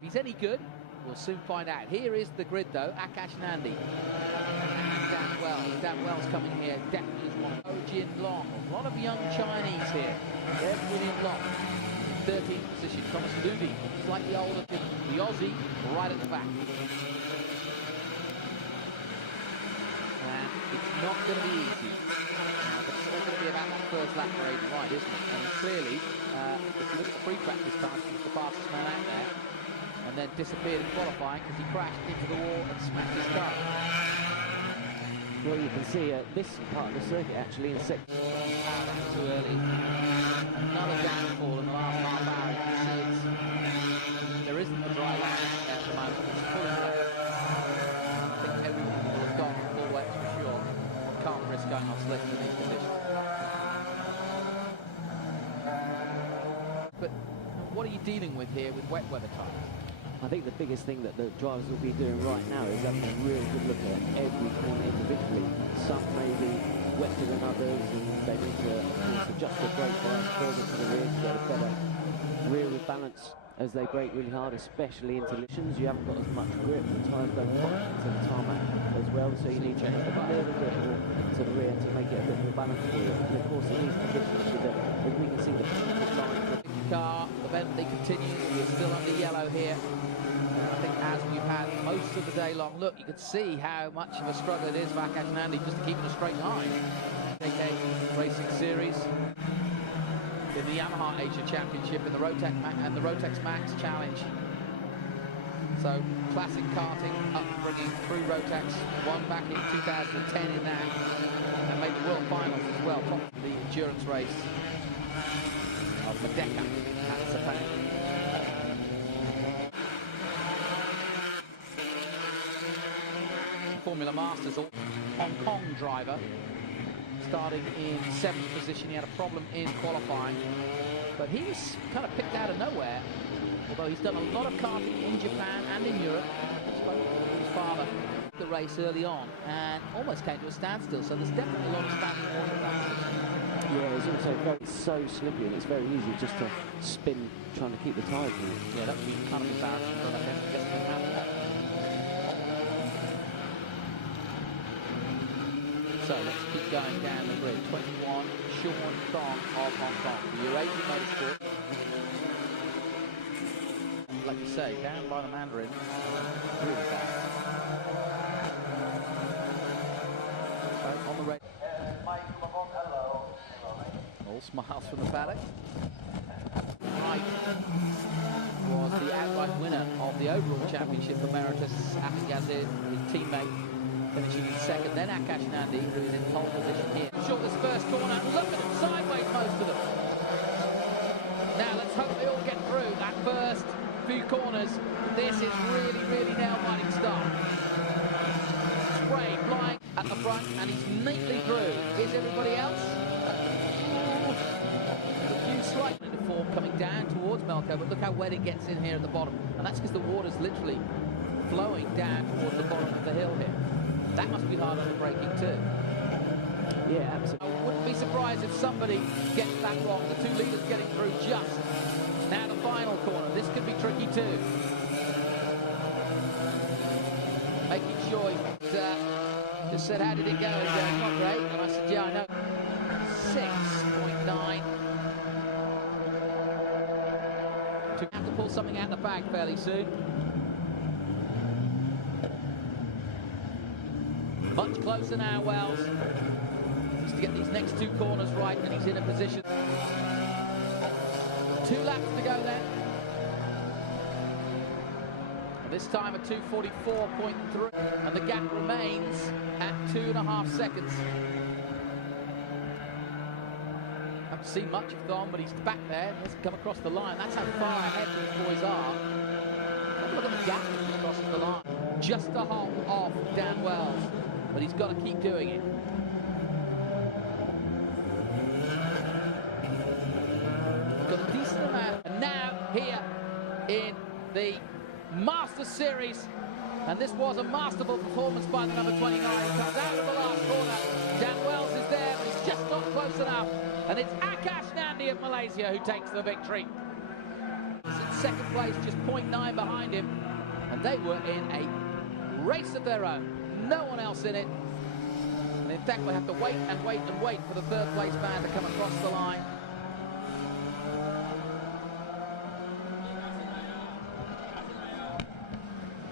If he's any good, we'll soon find out. Here is the grid though, Akash Nandy. And Dan Wells coming here, definitely is one. Oh Jin Long, a lot of young Chinese here. There's William Long, 13th position. Thomas Luby, slightly older than the Aussie, right at the back. And it's not going to be easy. But it's all going to be about that first lap for Aiden Wright, isn't it? And clearly, if you look at the free practice time, he was the fastest man out there. And then disappeared in qualifying because he crashed into the wall and smashed his car. Well, you can see this part of the circuit actually in second. Too early. Another downfall in the last half hour. You can see there isn't a dry land at the moment. It's fully wet. I think everyone will have gone full wet for sure. Can't risk going on slicks in these conditions. But what are you dealing with here with wet weather tyres? I think the biggest thing that the drivers will be doing right now is having a real good look at every corner individually. Some may be wetter than others, and they need to, of course, adjust their brake bias further to the rear to get a better rear balance as they brake really hard, especially into collisions. You haven't got as much grip, the tyres don't bite into the tarmac as well, so you need to change a little bit more to the rear to make it a bit more balanced for you. And of course, in these conditions, as we can see the line from the car, the Bentley continues. We're still under yellow here. I think as we've had most of the day long, look, you can see how much of a struggle it is for Akash Nandy just to keep in a straight line. AK Racing Series in the Yamaha Asia Championship in the Rotex Max Challenge. So classic karting upbringing through Rotex, won back in 2010 in that, and made the World Finals as well, top of the endurance race of Merdeka at Sepang. Formula Masters, Hong Kong driver, starting in 7th position. He had a problem in qualifying, but he was kind of picked out of nowhere, although he's done a lot of karting in Japan and in Europe. Spoke to his father the race early on and almost came to a standstill, so there's definitely a lot of standing point in that position. Yeah, it's also so slippery, and it's very easy just to spin trying to keep the tyres moving. Yeah, that would be kind of embarrassing, but I guess it doesn't happen. So let's keep going down the grid. 21, Sean Thong of Hong Kong, the Eurasian Motorsport. Like you say, down by the Mandarin, really bad. So on the radio. All smiles from the paddock. Wright was the outright winner of the overall championship emeritus. Afghazid, his teammate, finishing in second. Then Akash Nandy, who is in pole position here. Short this first corner. Look at them, sideways most of them. Now let's hope they all get through that first few corners. This is really, really nail-biting stuff. Spray flying at the front, and he's neatly through. Is everybody else? There's a few slight into form coming down towards Melco, but look how wet it gets in here at the bottom. And that's because the water's literally flowing down towards the bottom of the hill here. That must be hard on the braking too. Yeah, absolutely. I wouldn't be surprised if somebody gets that wrong. The two leaders getting through just. Now the final corner. This could be tricky too. Making sure he just said, how did it go? He goes, not great. And I said, yeah, I know. 6.9. To have to pull something out of the bag fairly soon. Much closer now, Wells. Just to get these next two corners right, and he's in a position. 2 laps to go then. And this time a 2:44.3, and the gap remains at 2.5 seconds. Haven't seen much of Thom, but he's back there. He hasn't come across the line. That's how far ahead these boys are. Have a look at the gap that he crosses the line. Just a hole off Dan Wells. But he's got to keep doing it. Got a decent amount. And now here in the Masters Series. And this was a masterful performance by the number 29. He comes out of the last corner. Dan Wells is there, but he's just not close enough. And it's Akash Nandy of Malaysia who takes the victory. It's second place, just 0.9 behind him. And they were in a race of their own. No one else in it. And in fact, we have to wait and wait and wait for the third place man to come across the line.